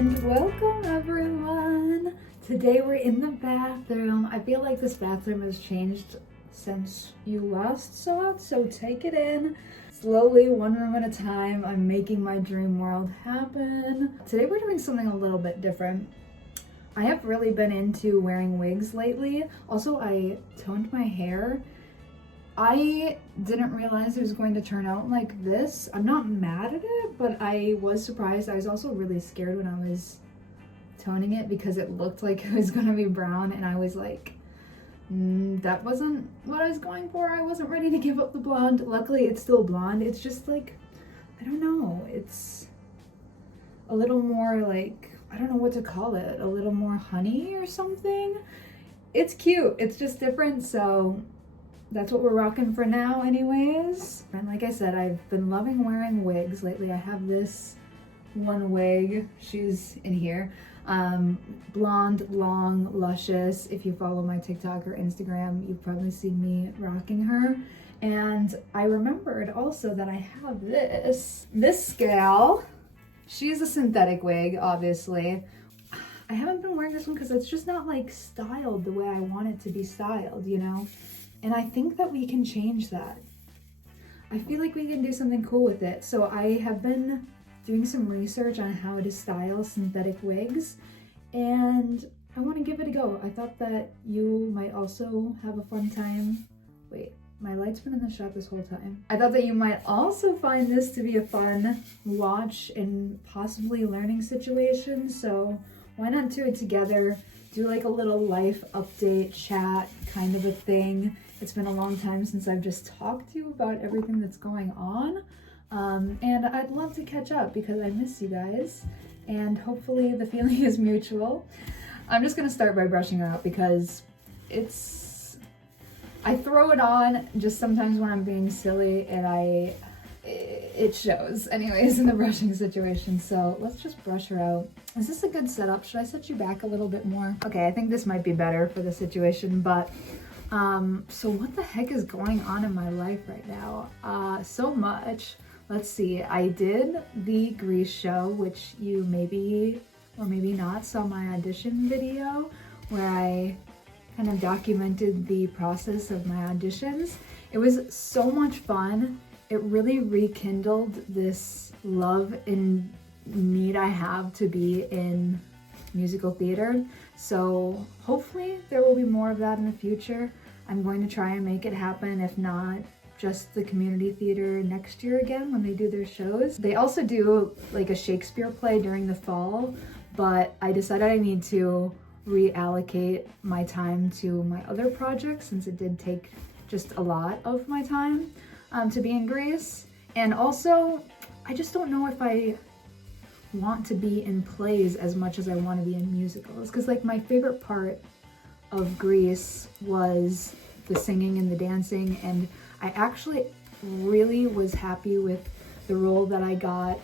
and welcome everyone. Today we're in the bathroom. I feel like this bathroom has changed since you last saw it, so take it in. Slowly, one room at a time, I'm making my dream world happen. Today we're doing something a little bit different. I have really been into wearing wigs lately. Also, I toned my hair. I didn't realize it was going to turn out like this. I'm not mad at it, but I was surprised. I was also really scared when I was toning it because it looked like it was gonna be brown, and I was like, that wasn't what I was going for. I wasn't ready to give up the blonde. Luckily, it's still blonde. It's just like, I don't know. It's a little more like, I don't know what to call it. A little more honey or something. It's cute. It's just different, so that's what we're rocking for now anyways. And like I said, I've been loving wearing wigs lately. I have this one wig. She's in here. Blonde, long, luscious. If you follow my TikTok or Instagram, you've probably seen me rocking her. And I remembered also that I have this gal. She's a synthetic wig, obviously. I haven't been wearing this one because it's just not like styled the way I want it to be styled, you know? And I think that we can change that. I feel like we can do something cool with it. So I have been doing some research on how to style synthetic wigs, and I want to give it a go. I thought that you might also have a fun time. Wait, my light's been in the shot this whole time. I thought that you might also find this to be a fun watch and possibly learning situation. So why not do it together? Do like a little life update chat kind of a thing. It's been a long time since I've just talked to you about everything that's going on. And I'd love to catch up because I miss you guys, and hopefully the feeling is mutual. I'm just gonna start by brushing her out because I throw it on just sometimes when I'm being silly, and it shows anyways in the brushing situation. So let's just brush her out. Is this a good setup? Should I set you back a little bit more? Okay, I think this might be better for the situation, but so what the heck is going on in my life right now? So much. Let's see, I did the Grease show, which you maybe or maybe not saw my audition video where I kind of documented the process of my auditions. It was so much fun. It really rekindled this love and need I have to be in musical theater. So hopefully there will be more of that in the future. I'm going to try and make it happen, if not just the community theater next year again when they do their shows. They also do like a Shakespeare play during the fall, but I decided I need to reallocate my time to my other projects since it did take just a lot of my time to be in Grease. And also, I just don't know if I want to be in plays as much as I want to be in musicals, because like my favorite part of Grease was the singing and the dancing, and I actually really was happy with the role that I got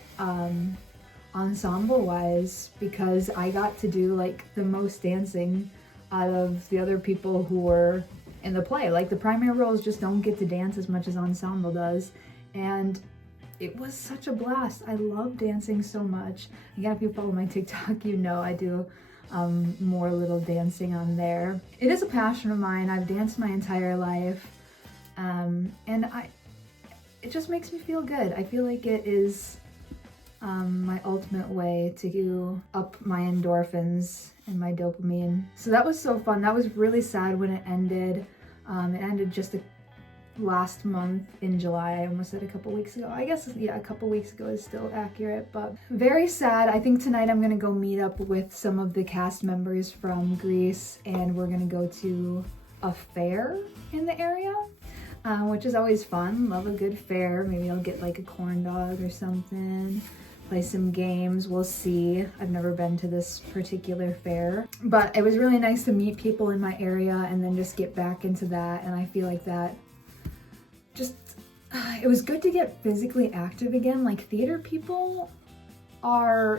ensemble wise, because I got to do like the most dancing out of the other people who were in the play. Like the primary roles just don't get to dance as much as ensemble does, and it was such a blast. I love dancing so much. Again, if you follow my TikTok, you know I do more little dancing on there. It is a passion of mine. I've danced my entire life. And it just makes me feel good. I feel like it is my ultimate way to up my endorphins and my dopamine. So that was so fun. That was really sad when it ended. It ended just last month in July. I almost said a couple weeks ago. I guess, yeah, a couple weeks ago is still accurate, but very sad. I think tonight I'm gonna go meet up with some of the cast members from Grease, and we're gonna go to a fair in the area. Which is always fun. Love a good fair. Maybe I'll get like a corn dog or something, play some games. We'll see. I've never been to this particular fair, but it was really nice to meet people in my area and then just get back into that. And I feel like that it was good to get physically active again. Like theater people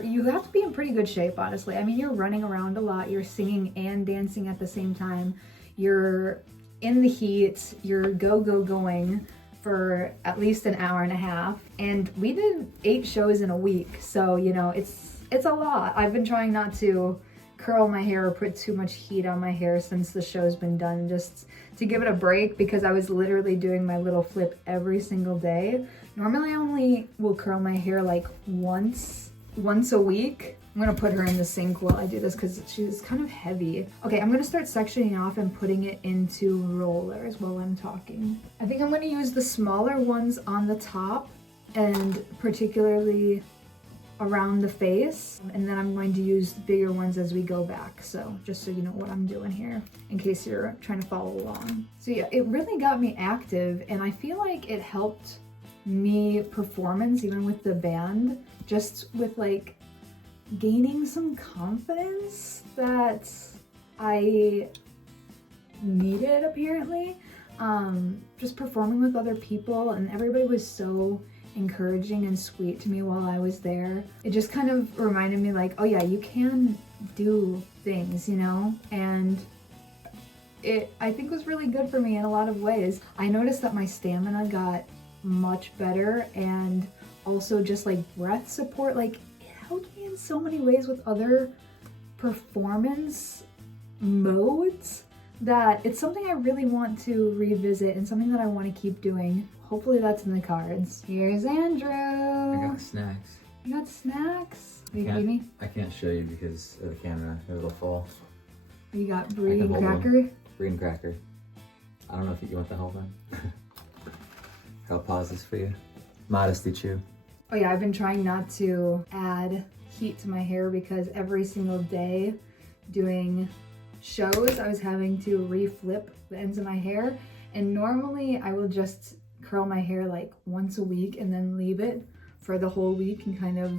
you have to be in pretty good shape, honestly. I mean, you're running around a lot, you're singing and dancing at the same time, you're in the heat, you're going for at least an hour and a half, and we did 8 shows in a week, so you know, it's it's a lot. I've been trying not to curl my hair or put too much heat on my hair since the show's been done, just to give it a break, because I was literally doing my little flip every single day. Normally I only will curl my hair like once a week. I'm gonna put her in the sink while I do this because she's kind of heavy. Okay, I'm gonna start sectioning off and putting it into rollers while I'm talking. I think I'm gonna use the smaller ones on the top and particularly around the face, and then I'm going to use the bigger ones as we go back. So just so you know what I'm doing here in case you're trying to follow along. So yeah, it really got me active, and I feel like it helped me performance even with the band, just with like gaining some confidence that I needed apparently. Just performing with other people, and everybody was so encouraging and sweet to me while I was there. It just kind of reminded me like, oh yeah, you can do things, you know? And it, I think, was really good for me in a lot of ways. I noticed that my stamina got much better, and also just like breath support, like it helped me in so many ways with other performance modes that it's something I really want to revisit and something that I want to keep doing. Hopefully that's in the cards. Here's Andrew. I got snacks. You got snacks? Will you feed me? I can't show you because of the camera. It'll fall. You got brie and cracker? Brie and cracker. I don't know if you want the whole thing. I'll pause this for you. Modesty chew. Oh yeah, I've been trying not to add heat to my hair because every single day doing shows, I was having to reflip the ends of my hair. And normally I will just curl my hair like once a week and then leave it for the whole week, and kind of,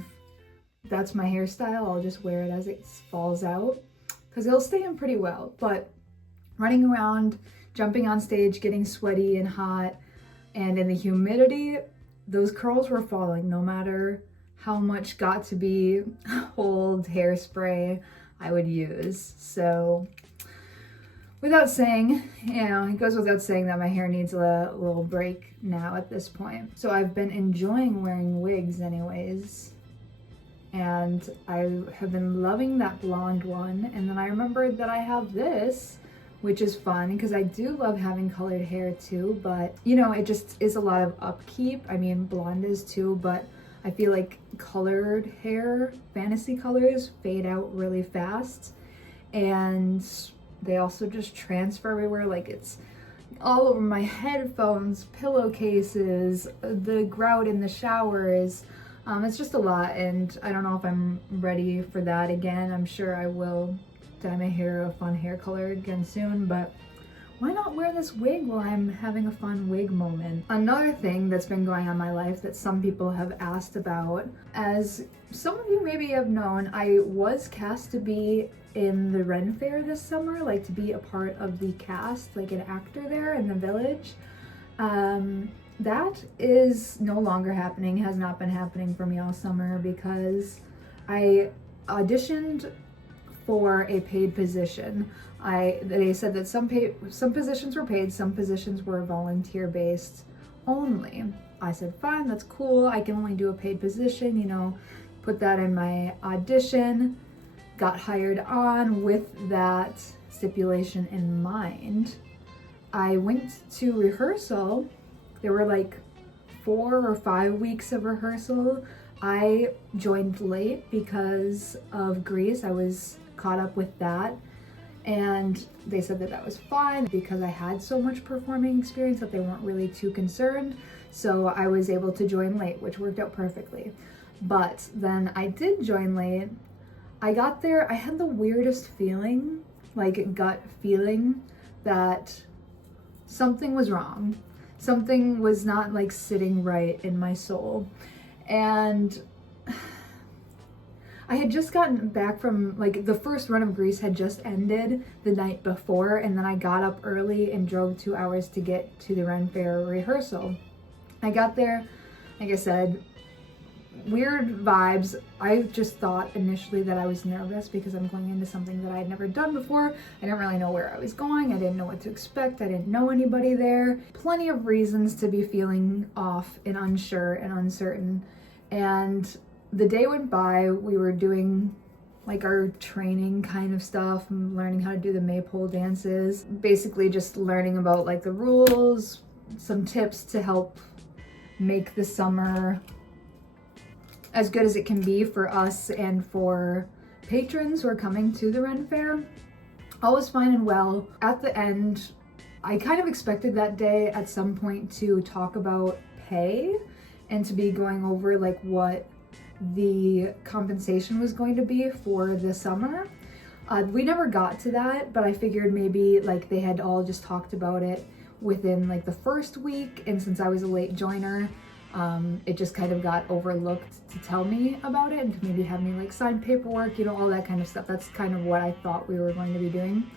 that's my hairstyle. I'll just wear it as it falls out because it'll stay in pretty well. But running around, jumping on stage, getting sweaty and hot, and in the humidity, those curls were falling no matter how much got to be old hairspray I would use. So without saying, you know, it goes without saying that my hair needs a little break now at this point. So I've been enjoying wearing wigs anyways, and I have been loving that blonde one. And then I remembered that I have this, which is fun because I do love having colored hair too, but you know, it just is a lot of upkeep. I mean, blonde is too, but I feel like colored hair, fantasy colors, fade out really fast, and they also just transfer everywhere. Like it's all over my headphones, pillowcases, the grout in the showers. It's just a lot, and I don't know if I'm ready for that again. I'm sure I will dye my hair a fun hair color again soon, but why not wear this wig while I'm having a fun wig moment? Another thing that's been going on in my life that some people have asked about, as some of you maybe have known, I was cast to be in the Ren Fair this summer, like to be a part of the cast, like an actor there in the village. That is no longer happening, has not been happening for me all summer, because I auditioned for a paid position. They said that some positions were paid, some positions were volunteer based only. I said, fine, that's cool. I can only do a paid position, you know, put that in my audition. Got hired on with that stipulation in mind. I went to rehearsal. There were like 4 or 5 weeks of rehearsal. I joined late because of Grease. I was caught up with that, and they said that that was fine because I had so much performing experience that they weren't really too concerned. So I was able to join late, which worked out perfectly. But then I did join late. I got there, I had the weirdest feeling, like gut feeling, that something was wrong. Something was not like sitting right in my soul. And I had just gotten back from, like, the first run of Grease had just ended the night before, and then I got up early and drove 2 hours to get to the Ren Fair rehearsal. I got there, like I said, weird vibes. I just thought initially that I was nervous because I'm going into something that I had never done before. I didn't really know where I was going. I didn't know what to expect. I didn't know anybody there. Plenty of reasons to be feeling off and unsure and uncertain. And the day went by, we were doing like our training kind of stuff, and learning how to do the maypole dances, basically just learning about like the rules, some tips to help make the summer as good as it can be for us and for patrons who are coming to the Ren Fair. All was fine and well. At the end, I kind of expected that day at some point to talk about pay and to be going over like what the compensation was going to be for the summer. We never got to that, but I figured maybe like they had all just talked about it within like the first week, and since I was a late joiner, it just kind of got overlooked to tell me about it and to maybe have me like sign paperwork, you know, all that kind of stuff. That's kind of what I thought we were going to be doing.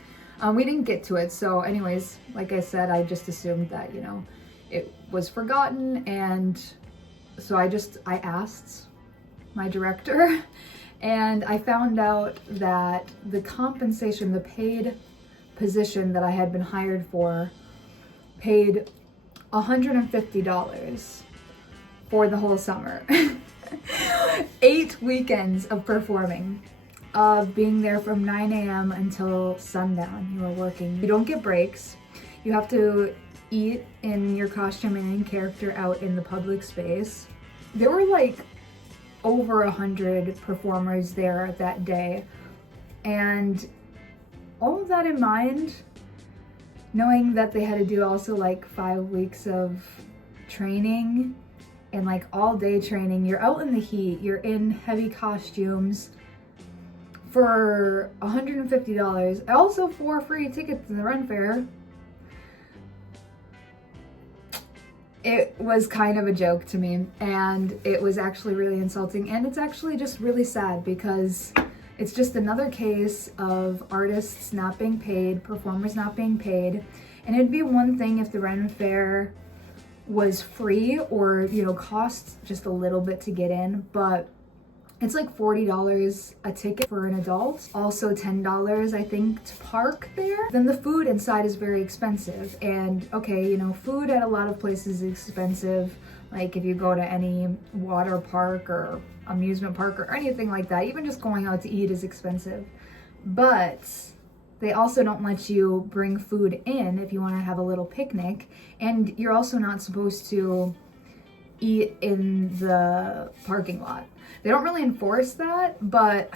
We didn't get to it, so anyways, like I said, I just assumed that, you know, it was forgotten, and so I asked my director, and I found out that the compensation, the paid position that I had been hired for, paid $150 for the whole summer. 8 weekends of performing, of being there from 9 a.m. until sundown. You are working. You don't get breaks. You have to eat in your costume and in character out in the public space. There were like over 100 performers there that day, and all of that in mind, knowing that they had to do also like 5 weeks of training and like all day training, you're out in the heat, you're in heavy costumes for $150, also 4 free tickets to the Ren Fair. It was kind of a joke to me, and it was actually really insulting, and it's actually just really sad because it's just another case of artists not being paid, performers not being paid. And it'd be one thing if the Ren Fair was free or, you know, cost just a little bit to get in, but it's like $40 a ticket for an adult, also $10 I think to park there. Then the food inside is very expensive, and okay, you know, food at a lot of places is expensive, like if you go to any water park or amusement park or anything like that, even just going out to eat is expensive. But they also don't let you bring food in if you want to have a little picnic, and you're also not supposed to eat in the parking lot. They don't really enforce that, but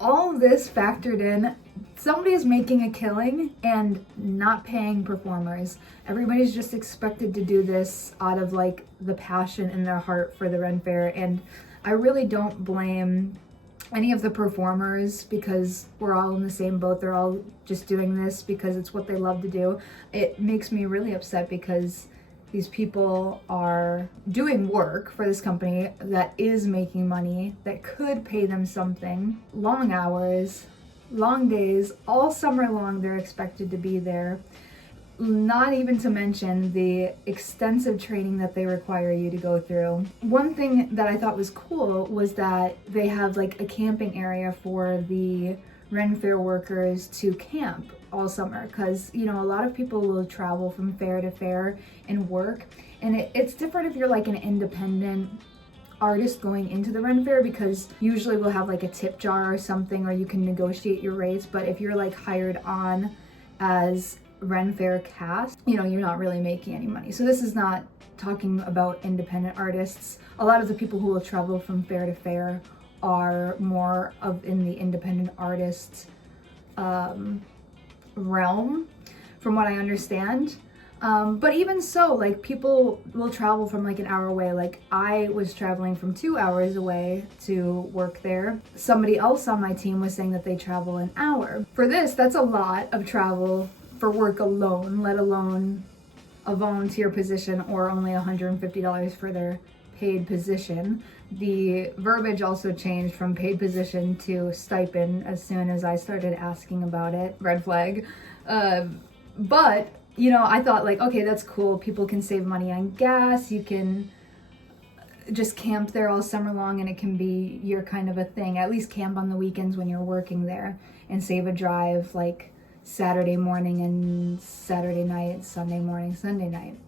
all of this factored in, somebody's making a killing and not paying performers. Everybody's just expected to do this out of like the passion in their heart for the Ren Fair, and I really don't blame any of the performers because we're all in the same boat. They're all just doing this because it's what they love to do. It makes me really upset because these people are doing work for this company that is making money, that could pay them something. Long hours, long days, all summer long they're expected to be there. Not even to mention the extensive training that they require you to go through. One thing that I thought was cool was that they have like a camping area for the Ren Fair workers to camp all summer, because you know a lot of people will travel from fair to fair and work, and it's different if you're like an independent artist going into the Ren Fair, because usually we'll have like a tip jar or something, or you can negotiate your rates. But if you're like hired on as Ren Fair cast, you know, you're not really making any money. So this is not talking about independent artists. A lot of the people who will travel from fair to fair are more of in the independent artist realm, from what I understand. But even so, like people will travel from like an hour away. Like I was traveling from 2 hours away to work there. Somebody else on my team was saying that they travel an hour. For this, that's a lot of travel for work alone, let alone a volunteer position or only $150 for their paid position. The verbiage also changed from paid position to stipend as soon as I started asking about it. Red flag. But, you know, I thought like, okay, that's cool. People can save money on gas. You can just camp there all summer long and it can be your kind of a thing. At least camp on the weekends when you're working there and save a drive like Saturday morning and Saturday night, Sunday morning, Sunday night.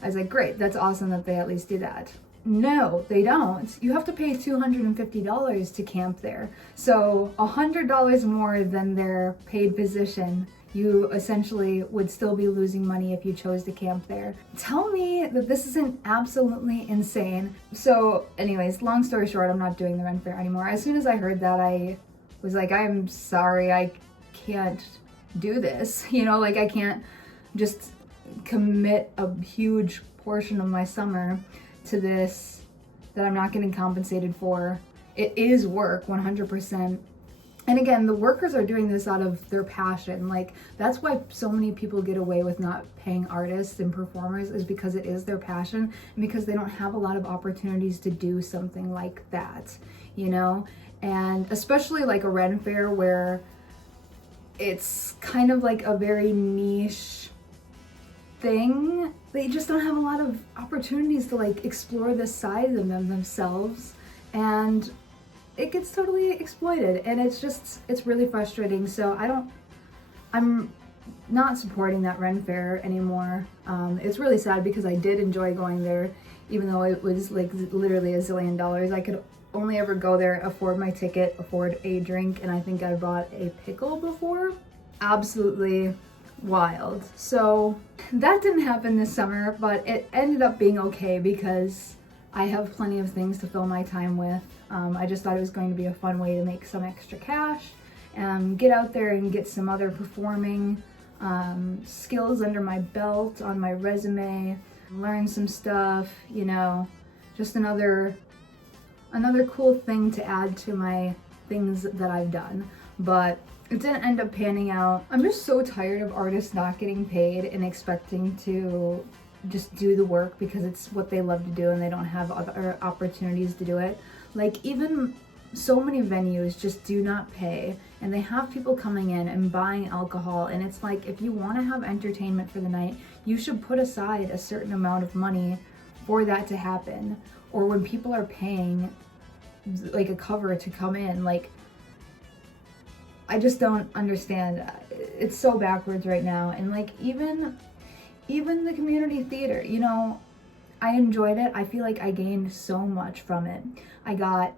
I was like, great, that's awesome that they at least do that. No, they don't. You have to pay $250 to camp there. So $100 more than their paid position. You essentially would still be losing money if you chose to camp there. Tell me that this isn't absolutely insane. So anyways, long story short, I'm not doing the Ren Fair anymore. As soon as I heard that, I was like, I'm sorry, I can't do this. You know, like I can't just commit a huge portion of my summer to this that I'm not getting compensated for. It is work, 100%. And again, the workers are doing this out of their passion. Like, that's why so many people get away with not paying artists and performers, is because it is their passion and because they don't have a lot of opportunities to do something like that, you know? And especially like a Ren Fair where it's kind of like a very niche thing. They just don't have a lot of opportunities to like explore this side of themselves, and it gets totally exploited, and it's really frustrating. So I'm not supporting that Ren Fair anymore. It's really sad because I did enjoy going there, even though it was like literally $1 zillion. I could only ever go there, afford my ticket, afford a drink, and I think I bought a pickle before. Absolutely wild. So that didn't happen this summer, but it ended up being okay because I have plenty of things to fill my time with. I just thought it was going to be a fun way to make some extra cash and get out there and get some other performing skills under my belt, on my resume, learn some stuff, you know, just another cool thing to add to my things that I've done. But it didn't end up panning out. I'm just so tired of artists not getting paid and expecting to just do the work because it's what they love to do and they don't have other opportunities to do it. Like, even so many venues just do not pay, and they have people coming in and buying alcohol, and it's like, if you want to have entertainment for the night, you should put aside a certain amount of money for that to happen. Or when people are paying like a cover to come in, like, I just don't understand. It's so backwards right now. And like, even the community theater, you know, I enjoyed it. I feel like I gained so much from it. I got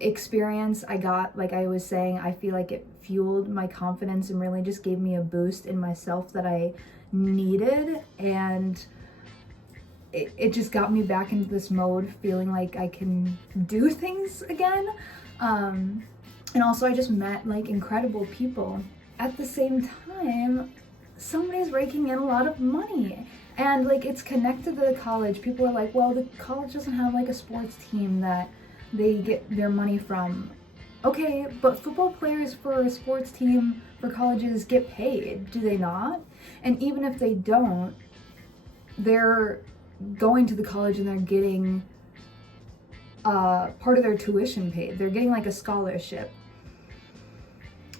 experience. I got, like I was saying, I feel like it fueled my confidence and really just gave me a boost in myself that I needed. And it just got me back into this mode, feeling like I can do things again. And also I just met like incredible people. At the same time, somebody's raking in a lot of money, and like, it's connected to the college. People are like, well, the college doesn't have like a sports team that they get their money from. Okay, but football players for a sports team for colleges get paid, do they not? And even if they don't, they're going to the college and they're getting part of their tuition paid. They're getting like a scholarship.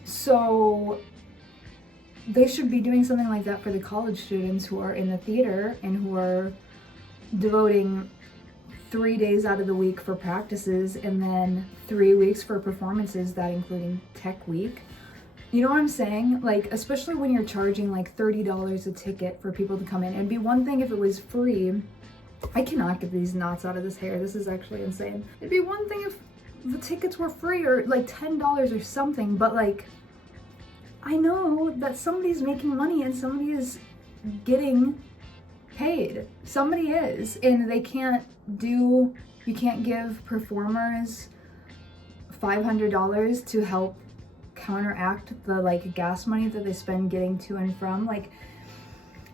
So they should be doing something like that for the college students who are in the theater and who are devoting 3 days out of the week for practices and then 3 weeks for performances, that including tech week. You know what I'm saying? Like, especially when you're charging like $30 a ticket for people to come in. It'd be one thing if it was free. I cannot get these knots out of this hair. This is actually insane. It'd be one thing if the tickets were free or like $10 or something, but like, I know that somebody's making money and somebody is getting paid. Somebody is, and you can't give performers $500 to help counteract the like gas money that they spend getting to and from. Like,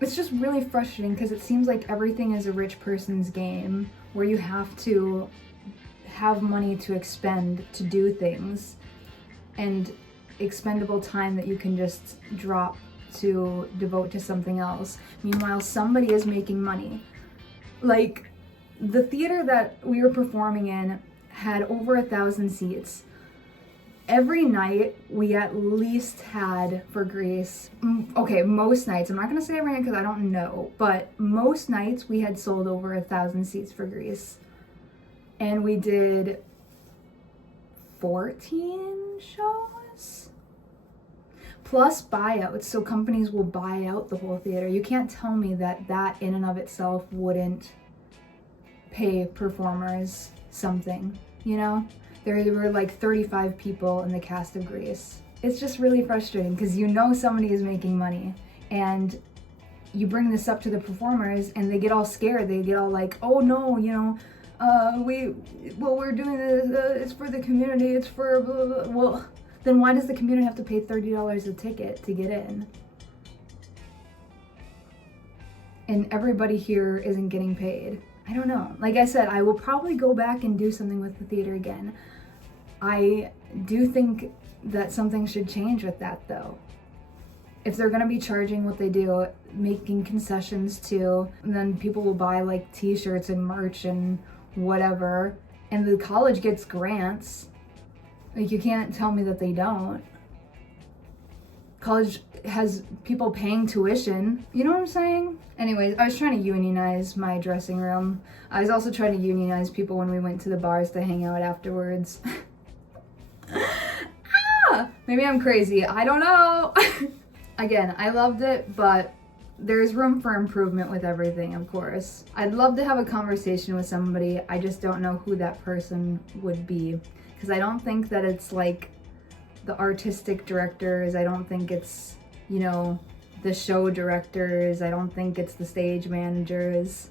it's just really frustrating because it seems like everything is a rich person's game where you have to have money to expend to do things, and expendable time that you can just drop to devote to something else. Meanwhile, somebody is making money. Like, the theater that we were performing in had over 1,000 seats. Every night we at least had, for Greece, okay, most nights, I'm not gonna say every night because I don't know, but most nights we had sold over 1,000 seats for Greece. And we did 14 shows? Plus buyouts, so companies will buy out the whole theater. You can't tell me that that in and of itself wouldn't pay performers something, you know? There were like 35 people in the cast of Grease. It's just really frustrating because you know somebody is making money, and you bring this up to the performers and they get all scared. They get all like, oh no, you know, we're doing this, it's for the community, it's for blah, blah, blah. Well, then why does the community have to pay $30 a ticket to get in? And everybody here isn't getting paid. I don't know. Like I said, I will probably go back and do something with the theater again. I do think that something should change with that though. If they're gonna be charging what they do, making concessions too, and then people will buy like t-shirts and merch and whatever, and the college gets grants. Like, you can't tell me that they don't. College has people paying tuition. You know what I'm saying? Anyways, I was trying to unionize my dressing room. I was also trying to unionize people when we went to the bars to hang out afterwards. Maybe I'm crazy. I don't know. Again, I loved it, but there's room for improvement with everything, of course. I'd love to have a conversation with somebody. I just don't know who that person would be. Because I don't think that it's like the artistic directors. I don't think it's, you know, the show directors. I don't think it's the stage managers.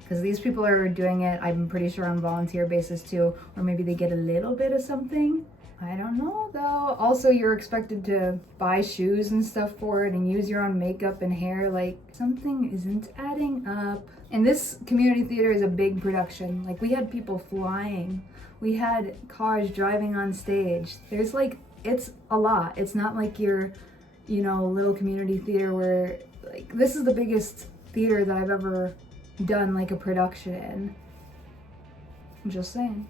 Because these people are doing it, I'm pretty sure, on volunteer basis too. Or maybe they get a little bit of something. I don't know though. Also, you're expected to buy shoes and stuff for it and use your own makeup and hair. Like, something isn't adding up. And this community theater is a big production. Like, we had people flying. We had cars driving on stage. There's like, it's a lot. It's not like your, you know, little community theater where, like, this is the biggest theater that I've ever done like a production in. I'm just saying.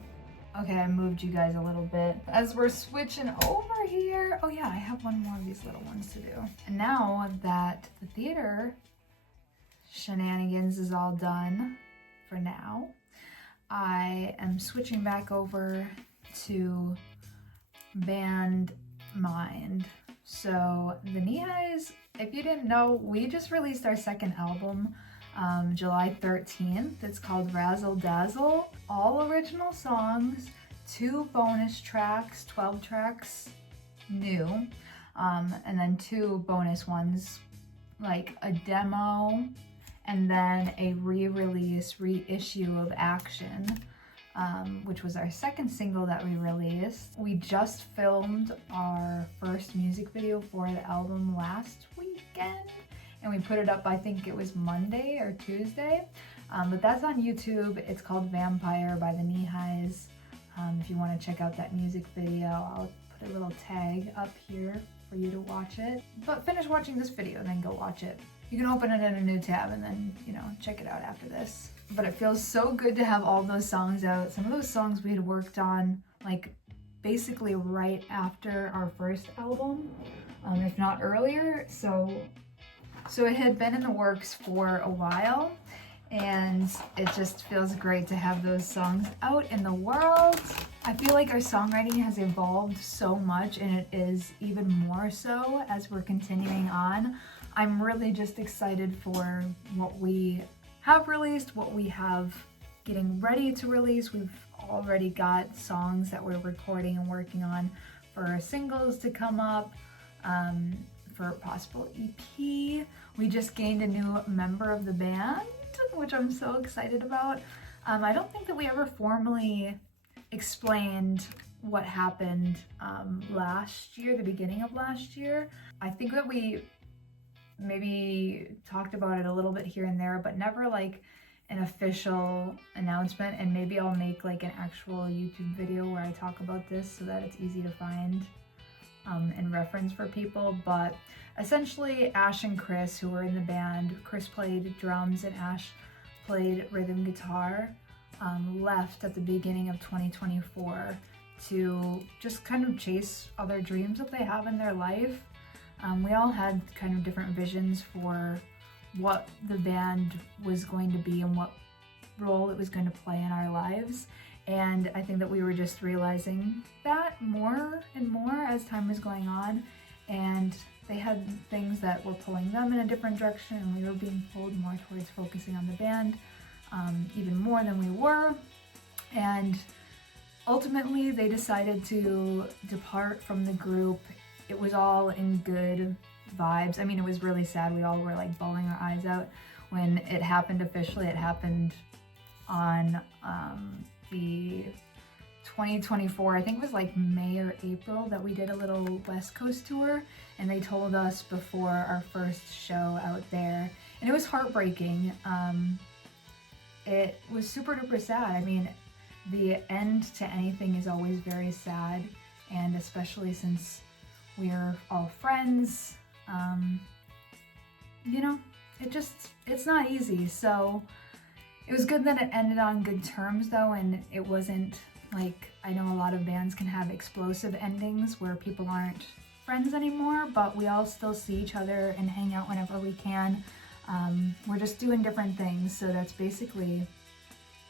Okay, I moved you guys a little bit. As we're switching over here, oh yeah, I have one more of these little ones to do. And now that the theater shenanigans is all done for now, I am switching back over to Band Mind. So the Knee Highs, if you didn't know, we just released our second album July 13th. It's called Razled Dazzle. All original songs, 2 bonus tracks, 12 tracks new, and then 2 bonus ones, like a demo, and then a re-release, reissue of Action, which was our second single that we released. We just filmed our first music video for the album last weekend, and we put it up, I think it was Monday or Tuesday, but that's on YouTube. It's called Vampire by the Knee Highs. If you want to check out that music video, I'll put a little tag up here for you to watch it. But finish watching this video and then go watch it. You can open it in a new tab and then, you know, check it out after this. But it feels so good to have all those songs out. Some of those songs we had worked on like basically right after our first album, if not earlier. So it had been in the works for a while, and it just feels great to have those songs out in the world. I feel like our songwriting has evolved so much, and it is even more so as we're continuing on. I'm really just excited for what we have released, what we have getting ready to release. We've already got songs that we're recording and working on for singles to come up, for a possible EP. We just gained a new member of the band, which I'm so excited about. I don't think that we ever formally explained what happened last year, the beginning of last year. I think that we maybe talked about it a little bit here and there, but never like an official announcement. And maybe I'll make like an actual YouTube video where I talk about this so that it's easy to find and reference for people. But essentially, Ash and Chris, who were in the band, Chris played drums and Ash played rhythm guitar, left at the beginning of 2024 to just kind of chase other dreams that they have in their life. We all had kind of different visions for what the band was going to be and what role it was going to play in our lives. And I think that we were just realizing that more and more as time was going on, and they had things that were pulling them in a different direction, and we were being pulled more towards focusing on the band. even more than we were. And ultimately they decided to depart from the group. It was all in good vibes. I mean, it was really sad. We all were like bawling our eyes out when it happened officially. It happened on the 2024, I think it was like May or April, that we did a little West Coast tour, and they told us before our first show out there, and it was heartbreaking. It was super duper sad. I mean, the end to anything is always very sad, and especially since we're all friends, you know, it's not easy. So it was good that it ended on good terms though, and it wasn't like, I know a lot of bands can have explosive endings where people aren't friends anymore, but we all still see each other and hang out whenever we can. We're just doing different things, so that's basically,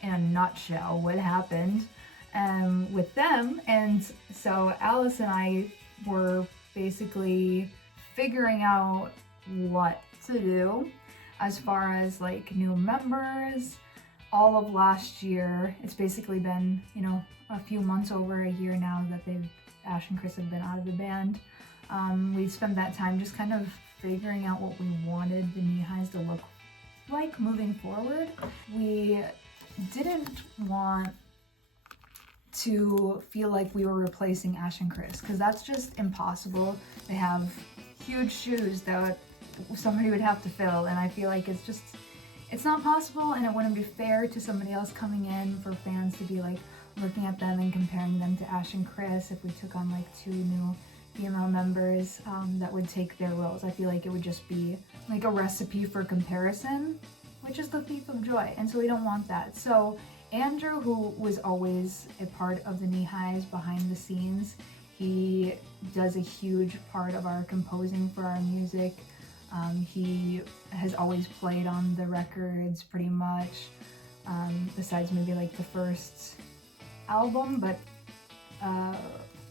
in a nutshell, what happened with them. And so Alice and I were basically figuring out what to do as far as like new members. All of last year, it's basically been, you know, a few months, over a year now that Ash and Chris have been out of the band. We spent that time just kind of figuring out what we wanted the Knee Highs to look like moving forward. We didn't want to feel like we were replacing Ash and Chris, because that's just impossible. They have huge shoes that somebody would have to fill, and I feel like it's not possible, and it wouldn't be fair to somebody else coming in for fans to be like looking at them and comparing them to Ash and Chris if we took on like two new female members that would take their roles. I feel like it would just be like a recipe for comparison, which is the thief of joy, and so we don't want that. So Andrew, who was always a part of the Knee Highs behind the scenes, he does a huge part of our composing for our music. He has always played on the records pretty much, besides maybe like the first album, but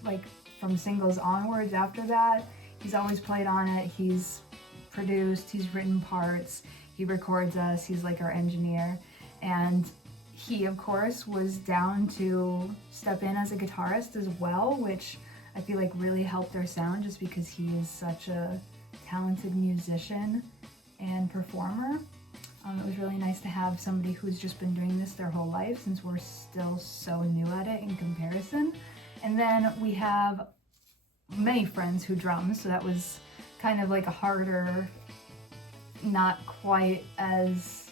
like from singles onwards after that, he's always played on it. He's produced, he's written parts, he records us, he's like our engineer, and he of course was down to step in as a guitarist as well, which I feel like really helped our sound just because he is such a talented musician and performer. It was really nice to have somebody who's just been doing this their whole life, since we're still so new at it in comparison. And then we have many friends who drum, so that was kind of like a harder, not quite as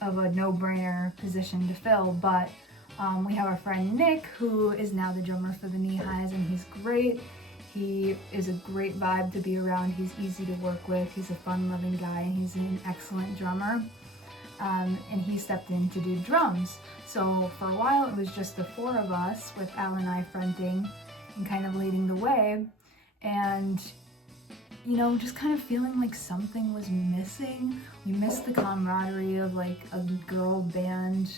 of a no-brainer position to fill, but we have our friend Nick, who is now the drummer for the Knee Highs, and he's great. He is a great vibe to be around. He's easy to work with. He's a fun-loving guy, and he's an excellent drummer. And he stepped in to do drums. So for a while, it was just the four of us, with Al and I fronting and kind of leading the way. And, you know, just kind of feeling like something was missing. We missed the camaraderie of like a girl band.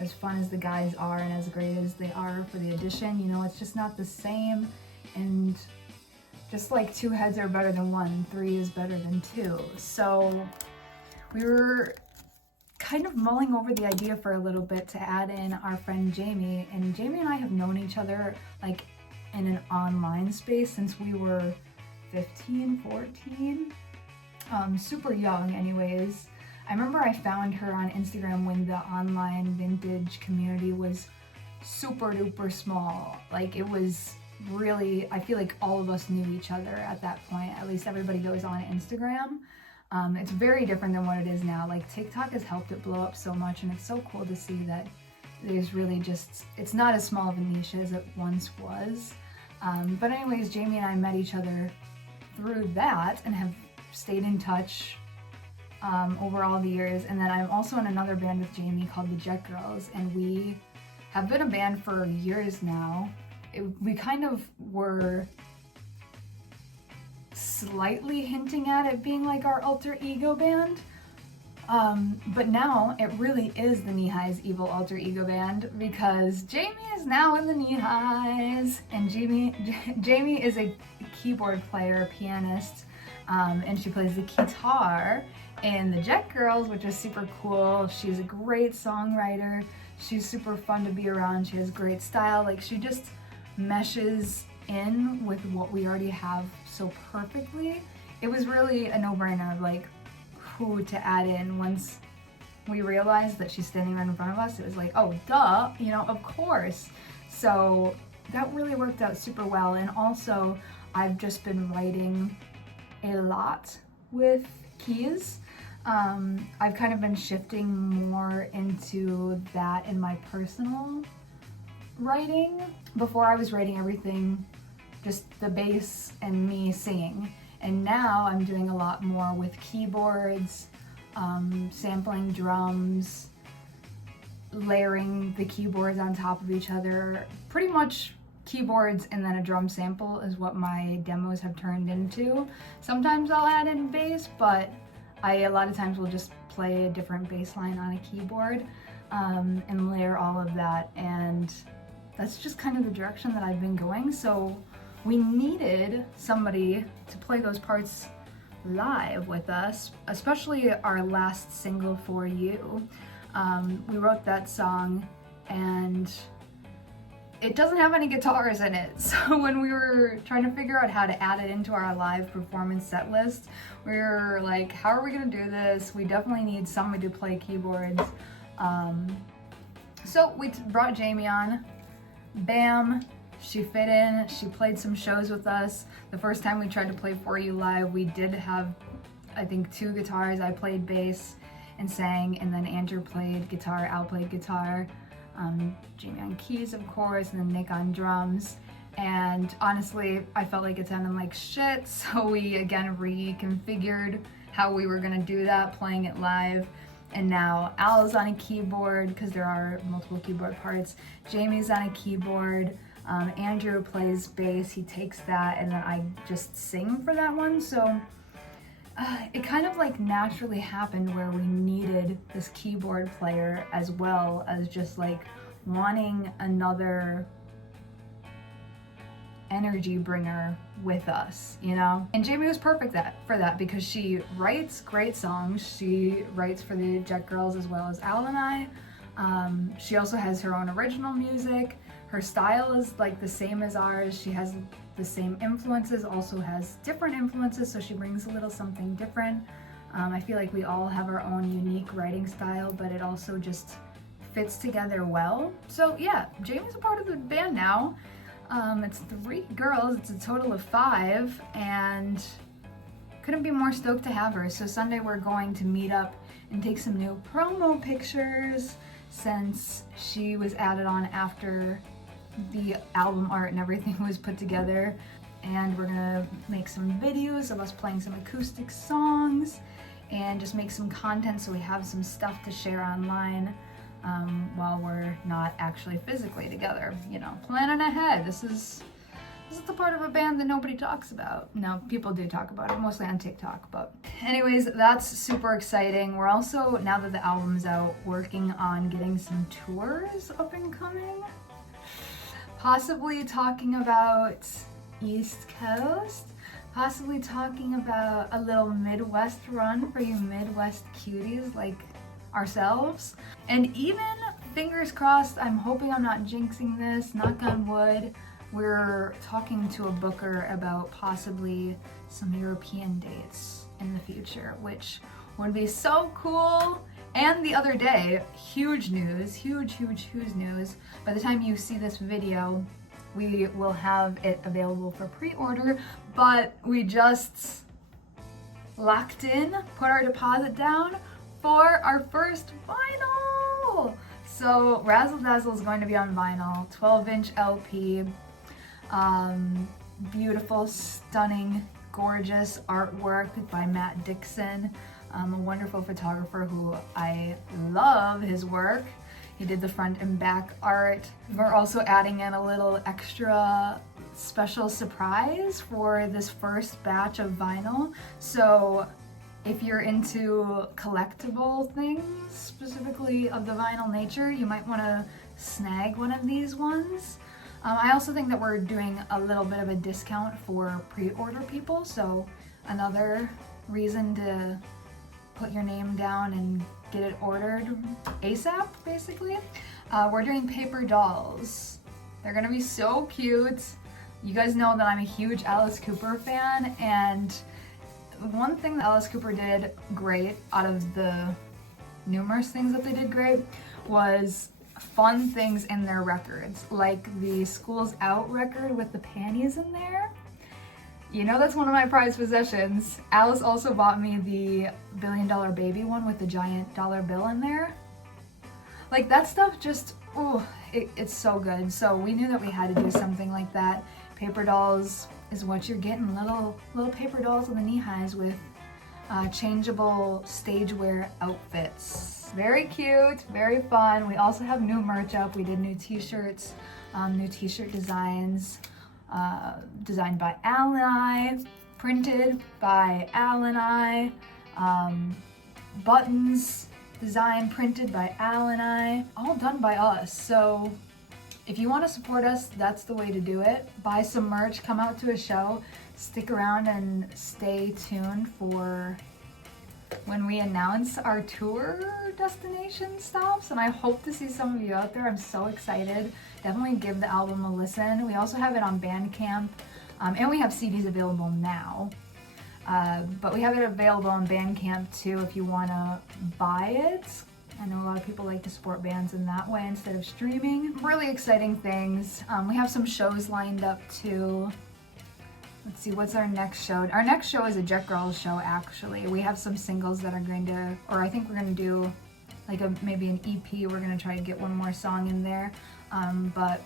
As fun as the guys are and as great as they are for the audition, you know, it's just not the same. And just like two heads are better than one, three is better than two. So we were kind of mulling over the idea for a little bit to add in our friend Jamie. And Jamie and I have known each other like in an online space since we were 15, 14, super young anyways. I remember I found her on Instagram when the online vintage community was super duper small. Like it was really, I feel like all of us knew each other at that point. At least everybody goes on Instagram. It's very different than what it is now. Like TikTok has helped it blow up so much, and it's so cool to see that there's really just, it's not as small of a niche as it once was. But anyways, Jamie and I met each other through that and have stayed in touch over all the years. And then I'm also in another band with Jamie called the Jet Girls, and we have been a band for years now. We kind of were slightly hinting at it being like our alter ego band, but now it really is the Knee Highs evil alter ego band, because Jamie is now in the Knee Highs, and Jamie is a keyboard player, pianist, and she plays the guitar. in the Jet Girls, which is super cool. She's a great songwriter. She's super fun to be around. She has great style. Like, she just meshes in with what we already have so perfectly. It was really a no-brainer of like who to add in. Once we realized that she's standing right in front of us, it was like, oh, duh, you know, of course. So that really worked out super well. And also, I've just been writing a lot with keys. I've kind of been shifting more into that in my personal writing. Before, I was writing everything, just the bass and me singing. And now I'm doing a lot more with keyboards, sampling drums, layering the keyboards on top of each other. Pretty much keyboards and then a drum sample is what my demos have turned into. Sometimes I'll add in bass, but a lot of times will just play a different bass line on a keyboard and layer all of that. And that's just kind of the direction that I've been going. So we needed somebody to play those parts live with us, especially our last single, For You. We wrote that song and it doesn't have any guitars in it. So when we were trying to figure out how to add it into our live performance set list, we were like, how are we gonna do this? We definitely need somebody to play keyboards. So we brought Jamie on. Bam, she fit in. She played some shows with us. The first time we tried to play For You live, we did have, I think, 2 guitars. I played bass and sang, and then Andrew played guitar, Al played guitar. Jamie on keys, of course, and then Nick on drums. And honestly, I felt like it sounded like shit, so we again reconfigured how we were gonna do that, playing it live. And now Al's on a keyboard, because there are multiple keyboard parts. Jamie's on a keyboard. Andrew plays bass, he takes that, and then I just sing for that one. So it kind of like naturally happened where we needed this keyboard player as well as just like wanting another energy bringer with us, you know? And Jamie was perfect for that because she writes great songs. She writes for the Jet Girls as well as Al and I. She also has her own original music. Her style is like the same as ours. She has the same influences, also has different influences, so she brings a little something different. I feel like we all have our own unique writing style, but it also just fits together well. So yeah, Jamie's a part of the band now. It's 3 girls, it's a total of 5, and couldn't be more stoked to have her. So Sunday we're going to meet up and take some new promo pictures since she was added on after the album art and everything was put together. And we're gonna make some videos of us playing some acoustic songs and just make some content so we have some stuff to share online while we're not actually physically together. You know, planning ahead. This is the part of a band that nobody talks about. No, people do talk about it, mostly on TikTok, but anyways, that's super exciting. We're also, now that the album's out, working on getting some tours up and coming. Possibly talking about East Coast, possibly talking about a little Midwest run for you Midwest cuties like ourselves. And even, fingers crossed, I'm hoping I'm not jinxing this, knock on wood, we're talking to a booker about possibly some European dates in the future, which would be so cool. And the other day, huge news, huge news. By the time you see this video, we will have it available for pre-order, but we just locked in, put our deposit down for our first vinyl. So Razledazzle is going to be on vinyl, 12-inch LP, beautiful, stunning, gorgeous artwork by Matt Dixon. A wonderful photographer who I love his work. He did the front and back art. We're also adding in a little extra special surprise for this first batch of vinyl. So if you're into collectible things, specifically of the vinyl nature, you might want to snag one of these ones. I also think that we're doing a little bit of a discount for pre-order people, so another reason to put your name down and get it ordered ASAP, basically. We're doing paper dolls. They're gonna be so cute. You guys know that I'm a huge Alice Cooper fan, and one thing that Alice Cooper did great out of the numerous things that they did great was fun things in their records, like the School's Out record with the panties in there. You know that's one of my prized possessions. Alice also bought me the $1 Billion Baby one with the giant dollar bill in there. Like that stuff just, oh, it's so good. So we knew that we had to do something like that. Paper dolls is what you're getting, little paper dolls with the knee highs with changeable stage wear outfits. Very cute, very fun. We also have new merch up. We did new t-shirts, new t-shirt designs, designed by Al and I, printed by Al and I, buttons designed, printed by Al and I, all done by us. So if you want to support us, that's the way to do it. Buy some merch, come out to a show, stick around and stay tuned for when we announce our tour destination stops, and I hope to see some of you out there. I'm so excited. Definitely give the album a listen. We also have it on Bandcamp, and we have CDs available now. But we have it available on Bandcamp too if you want to buy it. I know a lot of people like to support bands in that way instead of streaming. Really exciting things. We have some shows lined up too. Let's see, what's our next show? Our next show is a Jet Girls show, actually. We have some singles that are going to, or I think we're going to do like maybe an EP. We're going to try to get one more song in there. But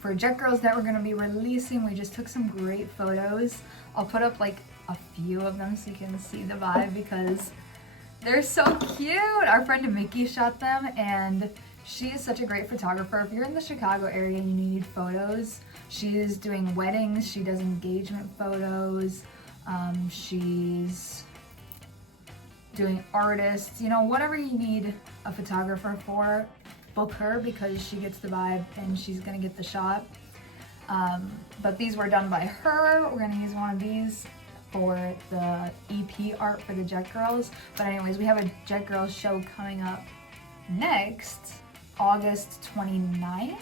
for Jet Girls that we're going to be releasing, we just took some great photos. I'll put up like a few of them so you can see the vibe because they're so cute. Our friend Mickey shot them, and she is such a great photographer. If you're in the Chicago area and you need photos, she's doing weddings, she does engagement photos, she's doing artists, you know, whatever you need a photographer for, book her because she gets the vibe and she's gonna get the shot. But these were done by her. We're gonna use one of these for the EP art for the Jet Girls. But anyways, we have a Jet Girls show coming up next August 29th.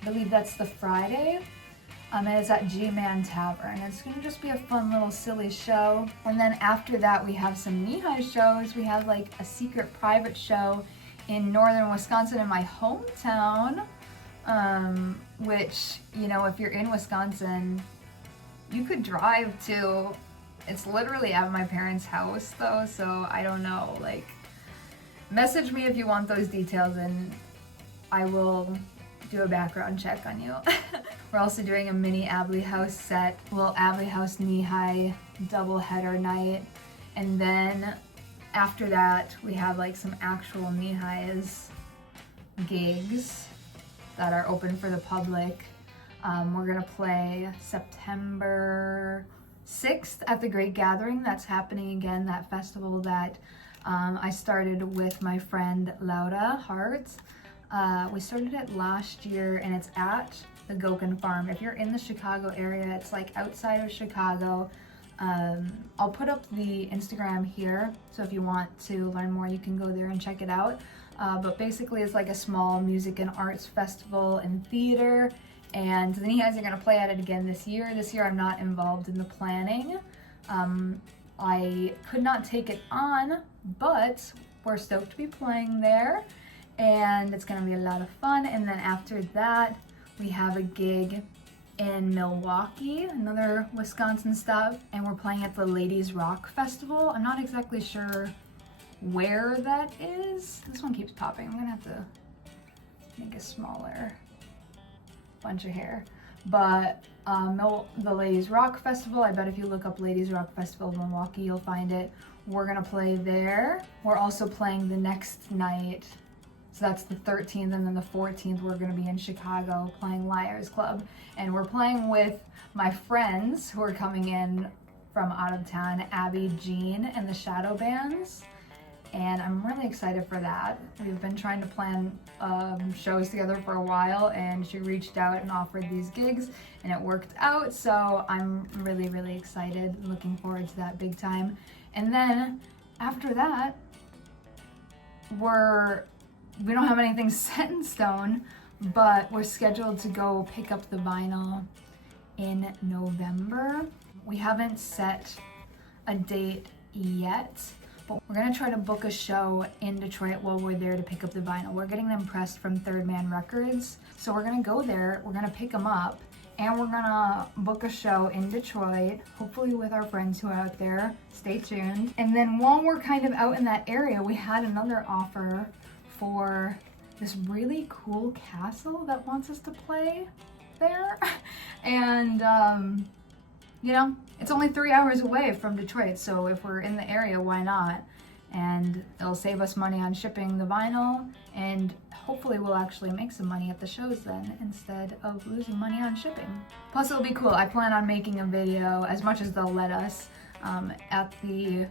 I believe that's the Friday. And it's at G-Man Tavern. It's gonna just be a fun little silly show. And then after that, we have some knee-high shows. We have like a secret private show in northern Wisconsin in my hometown, which, you know, if you're in Wisconsin, you could drive to. It's literally at my parents' house though, so I don't know, like, message me if you want those details and I will do a background check on you. We're also doing a mini Abley House set, little Abley House knee-high double header night. And then after that, we have like some actual knee-highs gigs that are open for the public. We're gonna play September 6th at the Great Gathering. That's happening again, that festival that I started with my friend Laura Hart. We started it last year and it's at the Goken Farm. If you're in the Chicago area, it's like outside of Chicago. I'll put up the Instagram here, so if you want to learn more, you can go there and check it out. But basically it's like a small music and arts festival and theater. And the knee-highs are going to play at it again this year. This year I'm not involved in the planning. I could not take it on, but we're stoked to be playing there. And it's going to be a lot of fun. And then after that, we have a gig in Milwaukee, another Wisconsin stop. And we're playing at the Ladies Rock Festival. I'm not exactly sure where that is. This one keeps popping. I'm going to have to make a smaller bunch of hair. But the Ladies Rock Festival, I bet if you look up Ladies Rock Festival Milwaukee, you'll find it. We're gonna play there. We're also playing the next night, so that's the 13th, and then the 14th we're gonna be in Chicago playing Liars Club. And we're playing with my friends who are coming in from out of town, Abby, Jean, and the Shadow Bands. And I'm really excited for that. We've been trying to plan shows together for a while, and she reached out and offered these gigs, and it worked out. So I'm really, really excited, looking forward to that big time. And then after that, we don't have anything set in stone, but we're scheduled to go pick up the vinyl in November. We haven't set a date yet, but we're gonna try to book a show in Detroit while we're there to pick up the vinyl. We're getting them pressed from Third Man Records, so we're gonna go there, we're gonna pick them up, and we're gonna book a show in Detroit, hopefully with our friends who are out there. Stay tuned. And then while we're kind of out in that area, we had another offer for this really cool castle that wants us to play there. And, you know, it's only 3 hours away from Detroit, so if we're in the area, why not? And it'll save us money on shipping the vinyl, and hopefully we'll actually make some money at the shows then instead of losing money on shipping. Plus it'll be cool. I plan on making a video, as much as they'll let us, at the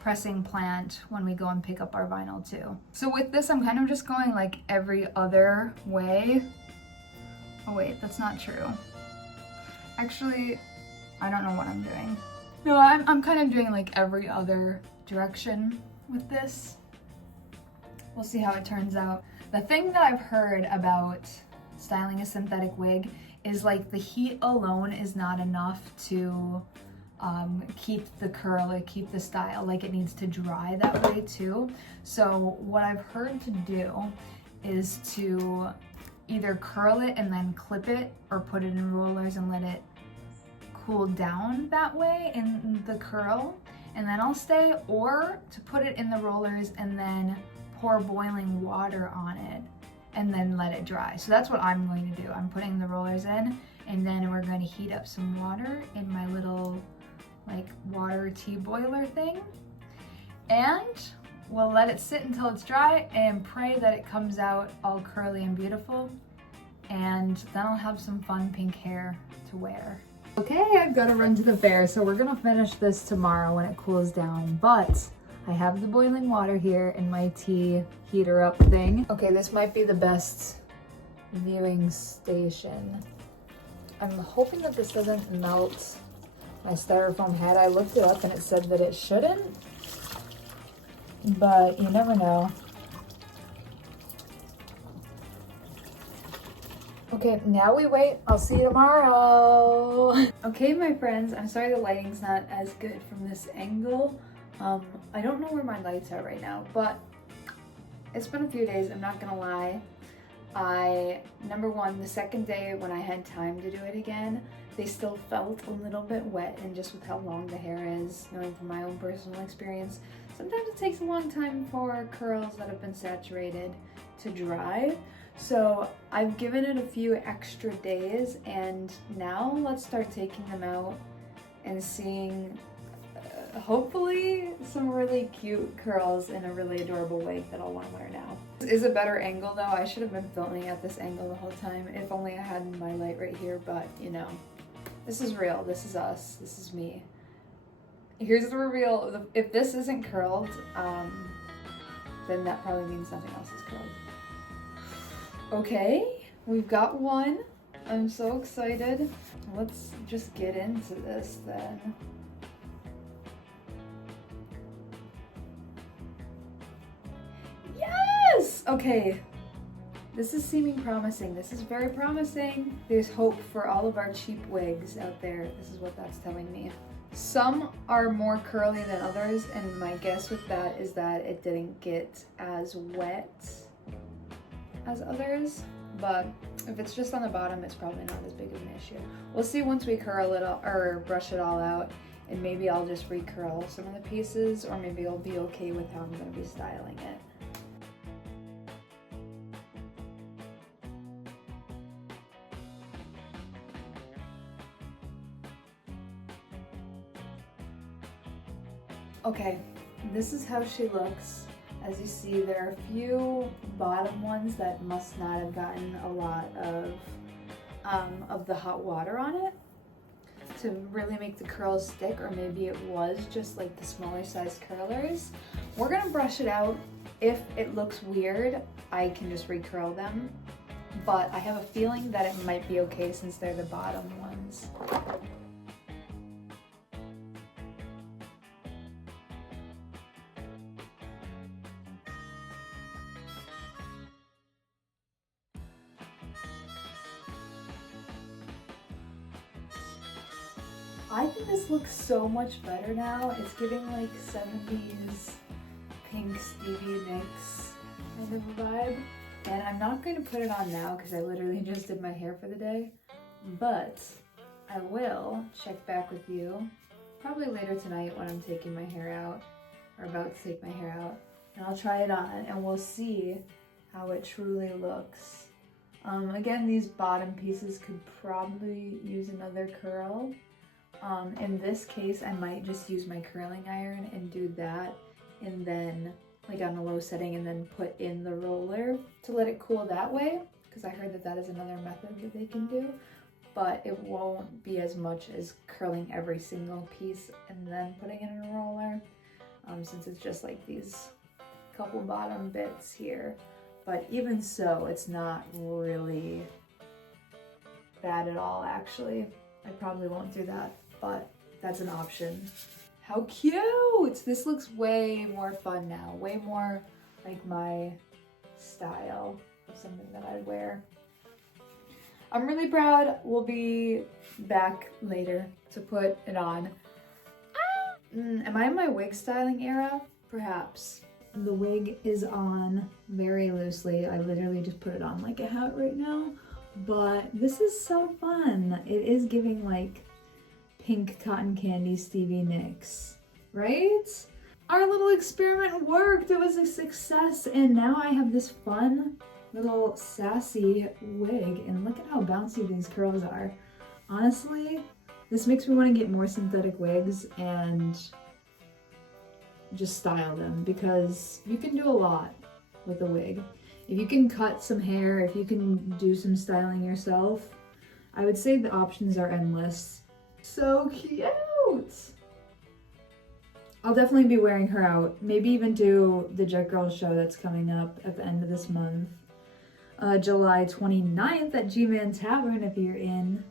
pressing plant when we go and pick up our vinyl too. So with this, I'm kind of just going like every other way. Oh wait, that's not true. Actually, I don't know what I'm doing. No, I'm kind of doing like every other direction with this. We'll see how it turns out. The thing that I've heard about styling a synthetic wig is like the heat alone is not enough to keep the curl or keep the style. Like it needs to dry that way too. So what I've heard to do is to either curl it and then clip it, or put it in rollers and let it cool down that way in the curl, and then I'll stay, or to put it in the rollers and then pour boiling water on it and then let it dry. So that's what I'm going to do. I'm putting the rollers in, and then we're going to heat up some water in my little like water tea boiler thing, and we'll let it sit until it's dry and pray that it comes out all curly and beautiful, and then I'll have some fun pink hair to wear. Okay, I've got to run to the fair, so we're gonna finish this tomorrow when it cools down, but I have the boiling water here in my tea heater up thing. Okay, this might be the best viewing station. I'm hoping that this doesn't melt my styrofoam head. I looked it up and it said that it shouldn't, but you never know. Okay, now we wait. I'll see you tomorrow. Okay, my friends, I'm sorry the lighting's not as good from this angle. I don't know where my lights are right now, but it's been a few days, I'm not gonna lie. Number one, the second day when I had time to do it again, they still felt a little bit wet, and just with how long the hair is, knowing from my own personal experience, sometimes it takes a long time for curls that have been saturated to dry. So I've given it a few extra days, and now let's start taking them out and seeing hopefully some really cute curls in a really adorable wig that I'll want to wear now. This is a better angle though. I should have been filming at this angle the whole time, if only I had my light right here, but you know, this is real, this is us, this is me. Here's the reveal. If this isn't curled, then that probably means nothing else is curled. Okay, we've got one. I'm so excited. Let's just get into this then. Yes! Okay, this is seeming promising. This is very promising. There's hope for all of our cheap wigs out there. This is what that's telling me. Some are more curly than others, and my guess with that is that it didn't get as wet as others, but if it's just on the bottom, it's probably not as big of an issue. We'll see once we curl it all, or brush it all out, and maybe I'll just recurl some of the pieces, or maybe I'll be okay with how I'm going to be styling it. Okay, this is how she looks. As you see, there are a few bottom ones that must not have gotten a lot of the hot water on it to really make the curls stick, or maybe it was just like the smaller size curlers. We're gonna brush it out. If it looks weird, I can just recurl them, but I have a feeling that it might be okay since they're the bottom ones. I think this looks so much better now. It's giving like 70s pink Stevie Nicks kind of a vibe. And I'm not going to put it on now because I literally just did my hair for the day. But I will check back with you probably later tonight when I'm taking my hair out, or about to take my hair out. And I'll try it on and we'll see how it truly looks. Again, these bottom pieces could probably use another curl. In this case, I might just use my curling iron and do that, and then like on a low setting, and then put in the roller to let it cool that way, because I heard that that is another method that they can do, but it won't be as much as curling every single piece and then putting it in a roller, since it's just like these couple bottom bits here. But even so, it's not really bad at all, actually. I probably won't do that, but that's an option. How cute! This looks way more fun now, way more like my style of something that I'd wear. I'm really proud. We'll be back later to put it on. Am I in my wig styling era? Perhaps. The wig is on very loosely. I literally just put it on like a hat right now, but this is so fun. It is giving like pink cotton candy Stevie Nicks, right? Our little experiment worked. It was a success, and now I have this fun little sassy wig, and look at how bouncy these curls are. Honestly, this makes me want to get more synthetic wigs and just style them, because you can do a lot with a wig. If you can cut some hair, if you can do some styling yourself, I would say the options are endless. So cute! I'll definitely be wearing her out. Maybe even do the Jet Girls show that's coming up at the end of this month. July 29th at G-Man Tavern if you're in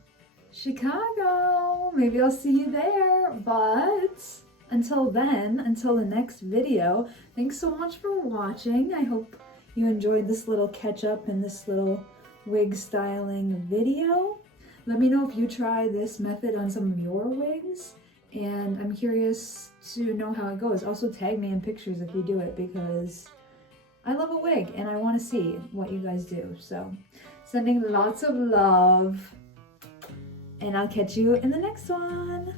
Chicago. Maybe I'll see you there, but until then, until the next video, thanks so much for watching. I hope you enjoyed this little catch up and this little wig styling video. Let me know if you try this method on some of your wigs, and I'm curious to know how it goes. Also tag me in pictures if you do it, because I love a wig and I want to see what you guys do. So sending lots of love, and I'll catch you in the next one.